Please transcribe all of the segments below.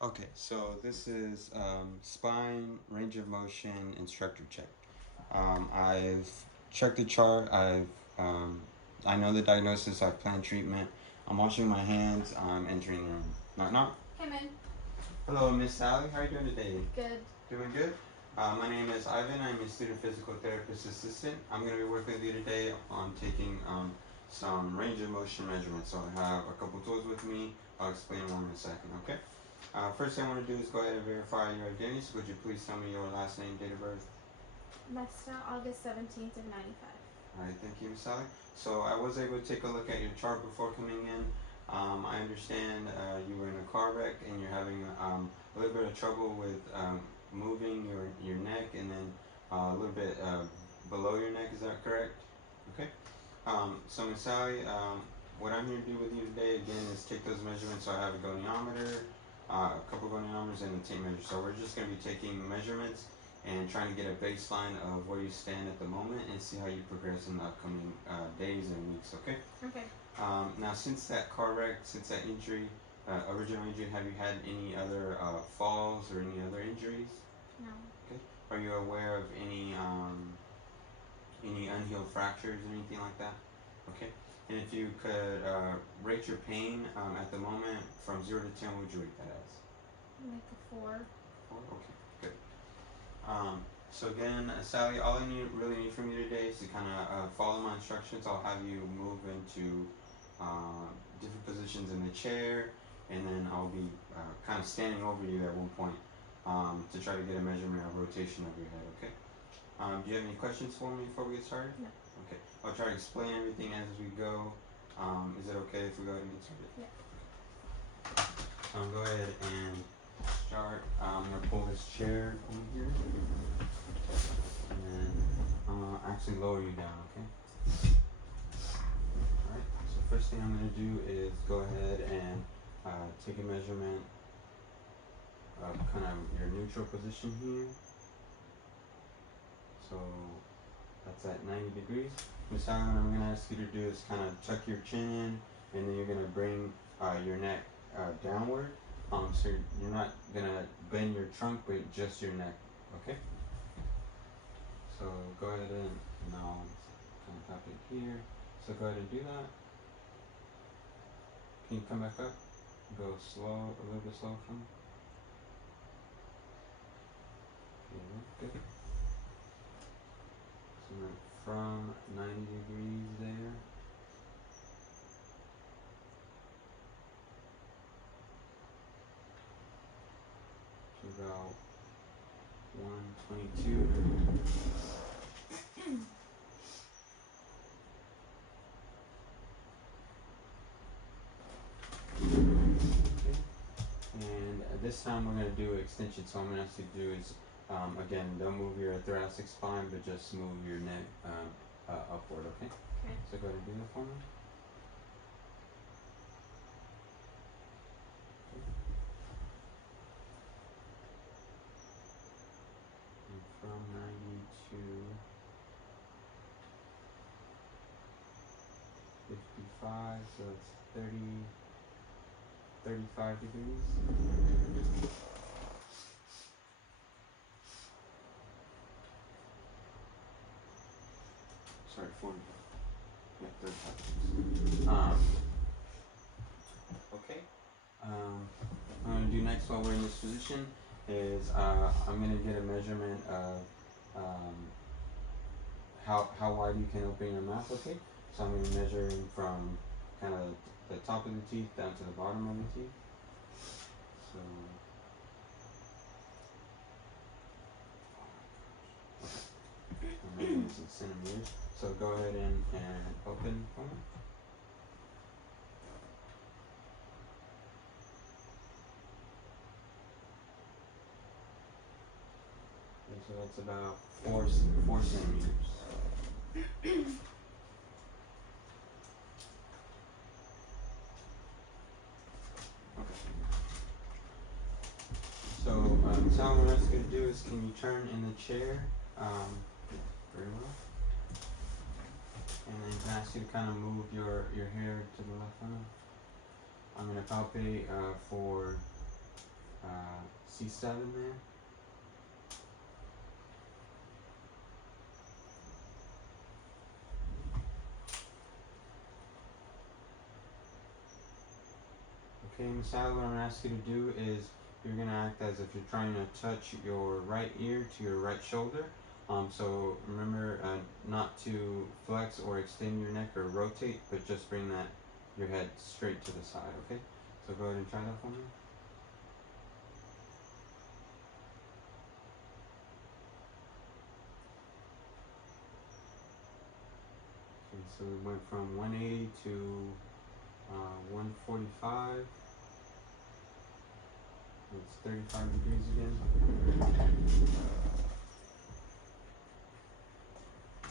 Okay, so this is spine range of motion instructor check. I've checked the chart. Um, I know the diagnosis. I've planned treatment. I'm washing my hands. I'm entering the room. Knock knock. Come in. Hello, Miss Sally. How are you doing today? Good. Doing good. My name is Ivan. I'm a student physical therapist assistant. I'm going to be working with you today on taking some range of motion measurements. So I have a couple tools with me. I'll explain one in a second. Okay. First thing I want to do is go ahead and verify your identity. So could you please tell me your last name, date of birth? Messed out August 17th of 95. All right, thank you, Ms. Sally. So I was able to take a look at your chart before coming in. I understand you were in a car wreck and you're having a little bit of trouble with moving your neck and then a little bit below your neck. Is that correct? Okay. So Ms. Sally, what I'm here to do with you today again is take those measurements. So I have a goniometer, a couple goniometers, and a tape measure. So we're just going to be taking measurements and trying to get a baseline of where you stand at the moment and see how you progress in the upcoming days and weeks. Okay. Okay. Now, since that car wreck, since that injury, original injury, have you had any other falls or any other injuries? No. Okay. Are you aware of any unhealed fractures or anything like that? Okay. And if you could rate your pain at the moment from 0 to 10, what would you rate that as? Like a 4. 4? Okay, good. So again, Sally, all I really need from you today is to kind of follow my instructions. I'll have you move into different positions in the chair, and then I'll be kind of standing over you at one point to try to get a measurement of rotation of your head. Okay. Do you have any questions for me before we get started? No. Okay. I'll try to explain everything as we go. Is it okay if we go ahead and get started? Yeah. Go ahead and start. I'm gonna pull this chair over here, and then actually lower you down. Okay. All right. So first thing I'm gonna do is go ahead and take a measurement of kind of your neutral position here. So that's at 90 degrees. Miss Allen, what I'm going to ask you to do is kind of tuck your chin in, and then you're going to bring your neck downward. So you're not going to bend your trunk, but just your neck. Okay? So go ahead and I'll kind of tap it here. So go ahead and do that. Can you come back up? Go slow, a little bit slow for me. Okay, good. So we're from 90 degrees there. To about 122. Okay. And this time we're going to do extension. So I'm going to ask you to do is, again, don't move your thoracic spine, but just move your neck upward, okay? Okay. So go ahead and do that for me. And from 90 to 55, so it's 30, 35 degrees. Sorry, 40. Yeah, 35 degrees. Okay. I'm going to do next while we're in this position is I'm going to get a measurement of um, how wide you can open your mouth, okay? So I'm going to be measuring from kind of the top of the teeth down to the bottom of the teeth. So, okay. I'm measuring this in centimeters. So go ahead and open for me. Okay, so that's about 4 centimeters. Okay. So, Sal, what I'm going to do is, can you turn in the chair? Very well. And then can I ask you to kind of move your hair to the left one? I'm going to palpate for C7 there. Okay, Miss Sally, what I'm gonna ask you to do is you're gonna act as if you're trying to touch your right ear to your right shoulder. So remember not to flex or extend your neck or rotate, but just bring that your head straight to the side. Okay. So go ahead and try that for me. Okay, so we went from 180 to 145. It's 35 degrees again.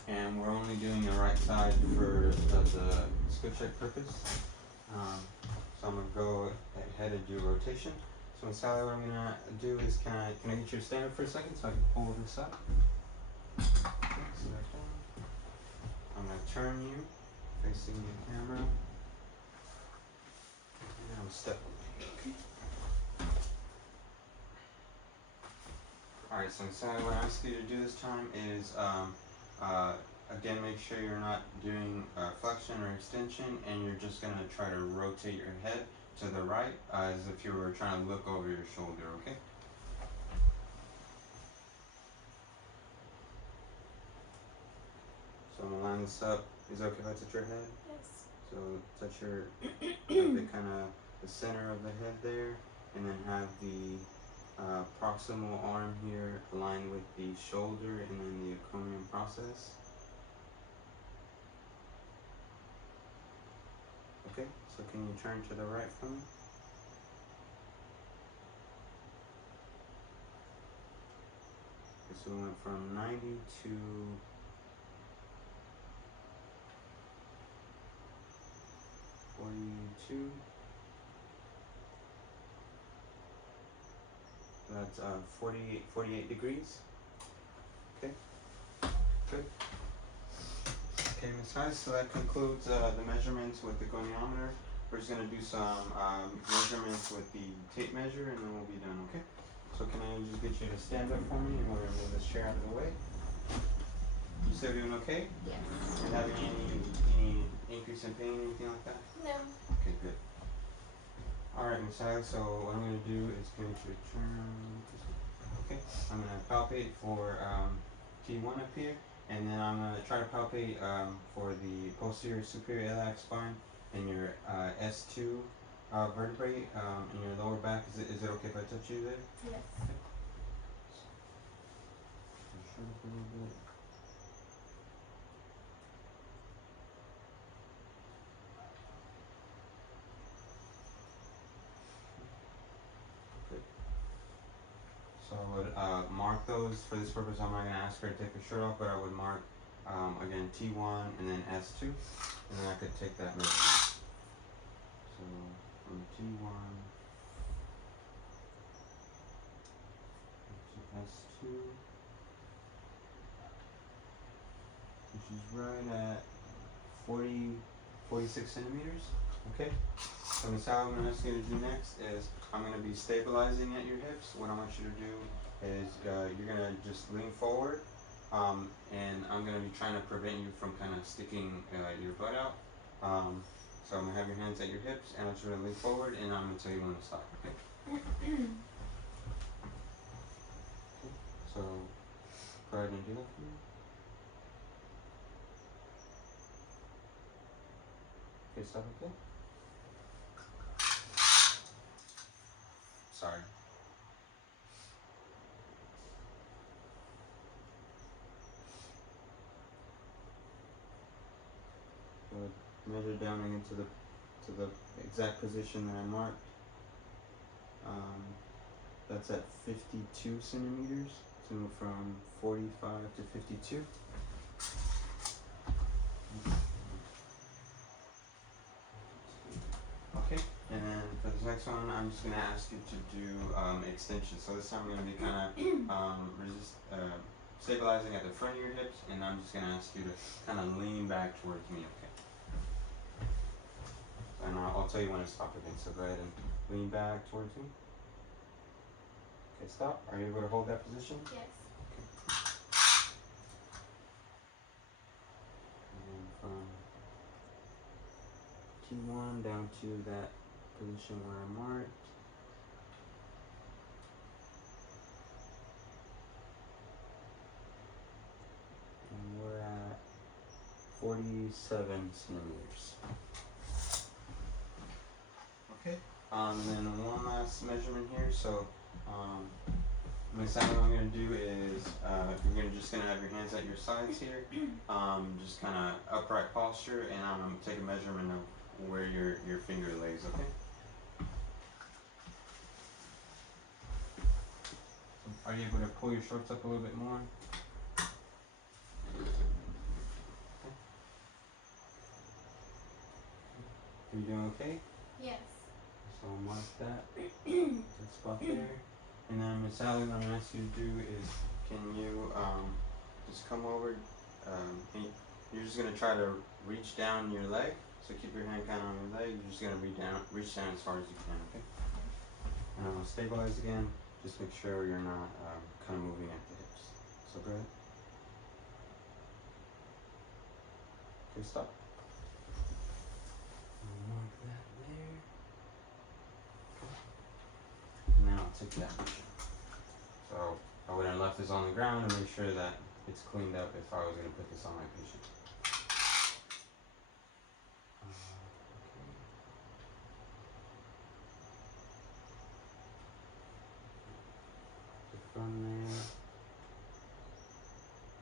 And we're only doing the right side for the skill check purpose. So I'm gonna go ahead and do a rotation. So Sally, what I'm gonna do is can I get you to stand up for a second so I can pull this up? Okay, so that's down. I'm gonna turn you facing the camera. And I'm step. Okay. Alright, so Sally, what I ask you to do this time is again, make sure you're not doing flexion or extension, and you're just gonna try to rotate your head to the right as if you were trying to look over your shoulder, okay? So I'm gonna line this up. Is it okay if I touch your head? Yes. So touch your the kind of the center of the head there, and then have the proximal arm here aligned with the shoulder, and then the acromion process. Okay, so can you turn to the right for me? Okay, so we went from 90 to 42. That's 48 degrees. Okay, good. Okay, Ms. High, so that concludes the measurements with the goniometer. We're just going to do some measurements with the tape measure, and then we'll be done, okay? So can I just get you to stand up for me, and we're going to move this chair out of the way? You still doing okay? Yes. You having any increase in pain, anything like that? No. Okay, good. Alright, Ms. High, so what I'm going to do is going to turn, okay, I'm going to palpate for T1 up here. And then I'm going to try to palpate for the posterior superior iliac spine and your S2 vertebrae in your lower back. Is it okay if I touch you there? Yes. Shut up a little bit. Good. So I would mark those for this purpose. I'm not going to ask her to take her shirt off, but I would mark again T1 and then S2, and then I could take that measurement. So from T1 to S2, which is right at 46 centimeters. Okay. So Ms. Howell, what I'm asking you to do next is I'm going to be stabilizing at your hips. What I want you to do is you're going to just lean forward, and I'm going to be trying to prevent you from kind of sticking your butt out. So I'm going to have your hands at your hips, and I'm just going to lean forward, and I'm going to tell you when to stop. Okay. So go ahead and do that for me. Okay, stop. Okay. Sorry. Good. Measure down again to the exact position that I marked. That's at 52 centimeters. So from 45 to 52. Okay, and then for this next one, I'm just going to ask you to do extension. So this time I'm going to be kind of stabilizing at the front of your hips, and I'm just going to ask you to kind of lean back towards me, okay? And I'll tell you when to stop again, so go ahead and lean back towards me. Okay, stop. Are you able to hold that position? Yes. And from T1 down to that position where I marked. And we're at 47 centimeters. Okay. And then one last measurement here. So, Miss Allen, what I'm gonna do is you're just gonna have your hands at your sides here, just kind of upright posture, and I'm gonna take a measurement of where your finger lays. Okay. Are you able to pull your shorts up a little bit more? Are you doing okay? Yes. So I'll mark that spot there. And then Miss Sally, what I'm gonna ask you to do is, can you just come over? And you're just gonna try to reach down your leg. So keep your hand kind of on your leg. You're just gonna reach down as far as you can. Okay. And I'll stabilize again. Just make sure you're not kind of moving at the hips. So go ahead. Okay, stop. I'll mark that there. And then I'll take that measure. So I would have left this on the ground to make sure that it's cleaned up if I was going to put this on my patient. So from there,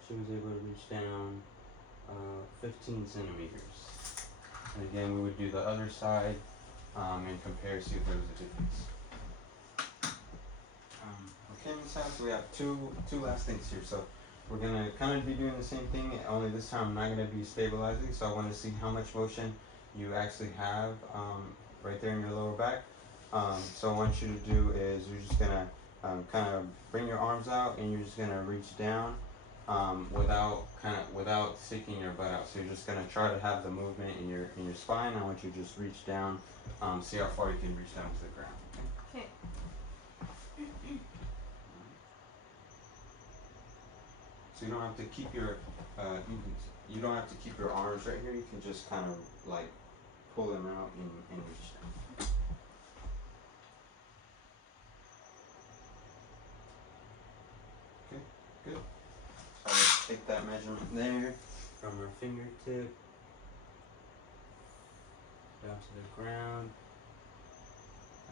she was able to reach down 15 centimeters. And again, we would do the other side and compare, see if there was a difference. Okay, Ms. House, we have two last things here. So we're gonna kind of be doing the same thing, only this time I'm not gonna be stabilizing. So I want to see how much motion you actually have right there in your lower back. So I want you to do is you're just gonna kind of bring your arms out and you're just gonna reach down without sticking your butt out. So you're just gonna try to have the movement in your spine. I want you to just reach down, see how far you can reach down to the ground. Okay. Okay. So you don't have to keep your you don't have to keep your arms right here. You can just kind of like pull them out and reach down. Okay, good. So let's take that measurement there from our fingertip down to the ground.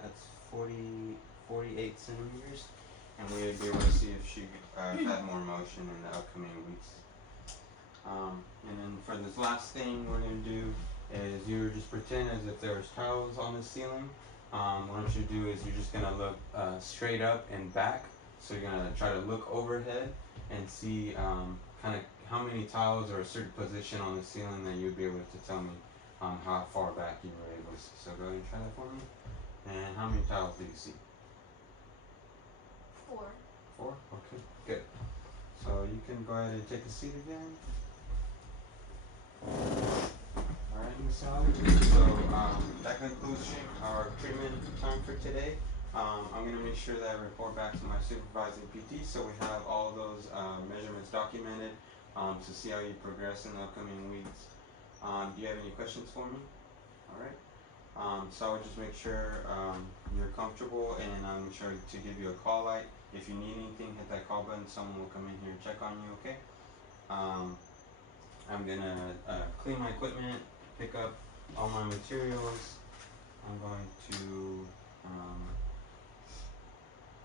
That's 48 centimeters. And we would be able to see if she had more motion in the upcoming weeks. And then for this last thing we're going to do is you just pretend as if there was tiles on the ceiling. What you do is you're just going to look straight up and back. So you're going to try to look overhead and see kind of how many tiles or a certain position on the ceiling that you'd be able to tell me how far back you were able to see. So go ahead and try that for me. And how many tiles do you see? 4. 4? Okay, good. So you can go ahead and take a seat again. Alright, Ms. Sally. So that concludes our treatment time for today. I'm going to make sure that I report back to my supervising PT so we have all those measurements documented to see how you progress in the upcoming weeks. Do you have any questions for me? Alright. So I would just make sure you're comfortable, and I'm sure to give you a call light. If you need anything, hit that call button. Someone will come in here and check on you, okay? I'm gonna clean my equipment, pick up all my materials. I'm going to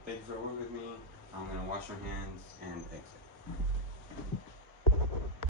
thank you for working with me. I'm gonna wash my hands and exit.